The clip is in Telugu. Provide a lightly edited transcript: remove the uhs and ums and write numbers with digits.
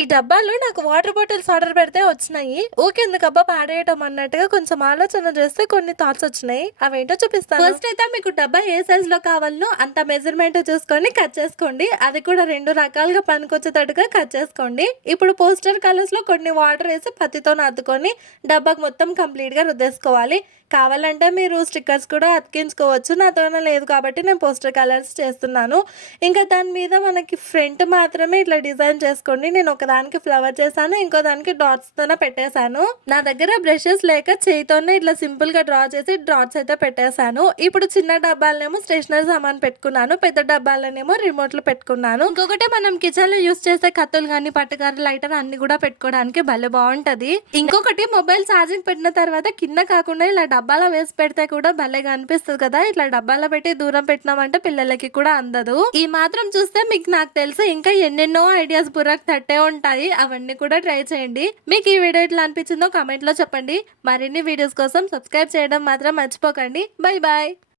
ఈ డబ్బాలు నాకు వాటర్ బాటిల్స్ ఆర్డర్ పెడితే వచ్చినాయి. ఊకెందుకబ్బా పాడేయటం అన్నట్టుగా కొంచెం ఆలోచన చేస్తే కొన్ని థాట్స్ వచ్చినాయి. అవేంటో చూపిస్తాను. ఫస్ట్ అయితే మీకు డబ్బా ఏ సైజ్ లో కావాలనో అంత మెజర్మెంట్ చూసుకొని కట్ చేసుకోండి. అది కూడా 2 రకాలుగా పనికొచ్చేటట్టుగా కట్ చేసుకోండి. ఇప్పుడు పోస్టర్ కలర్స్ లో కొన్ని వాటర్ వేసి పత్తితో అద్దుకొని డబ్బాకు మొత్తం కంప్లీట్ గా రుద్దేసుకోవాలి. కావాలంటే మీరు స్టిక్కర్స్ కూడా అతికించుకోవచ్చు. నాతోనే లేదు కాబట్టి నేను పోస్టర్ కలర్స్ చేస్తున్నాను. ఇంకా దాని మీద మనకి ఫ్రంట్ మాత్రమే ఇట్లా డిజైన్ చేసుకోండి. నేను ఒకదానికి ఫ్లవర్ చేశాను, ఇంకో దానికి డాట్స్ తోనే పెట్టేశాను. నా దగ్గర బ్రషెస్ లేక చేయితోనే ఇట్లా సింపుల్ గా డ్రా చేసి డాట్స్ అయితే పెట్టేశాను. ఇప్పుడు చిన్న డబ్బాలనేమో స్టేషనరీ సామాన్ పెట్టుకున్నాను, పెద్ద డబ్బాలనేమో రిమోట్లు పెట్టుకున్నాను. ఇంకొకటి మనం కిచెన్ లో యూస్ చేసే కత్తులు కానీ పట్టుకారు లైటర్ అన్ని కూడా పెట్టుకోవడానికి భలే బాగుంటది. ఇంకొకటి మొబైల్ ఛార్జింగ్ పెట్టిన తర్వాత కింద కాకుండా ఇలా డబ్బాలో వేసి పెడితే కూడా భలేగా అనిపిస్తుంది కదా. ఇట్లా డబ్బాలో పెట్టి దూరం పెట్టినామంటే పిల్లలకి కూడా అందదు. ఈ మాత్రం చూస్తే మీకు నాకు తెలిసి ఇంకా ఎన్నెన్నో ఐడియాస్ బుర్రకు తట్టే ఉంటాయి. అవన్నీ కూడా ట్రై చేయండి. మీకు ఈ వీడియో ఎట్లా అనిపించిందో కామెంట్ లో చెప్పండి. మరిన్ని వీడియోస్ కోసం సబ్స్క్రైబ్ చేయడం మాత్రం మర్చిపోకండి. Bye bye.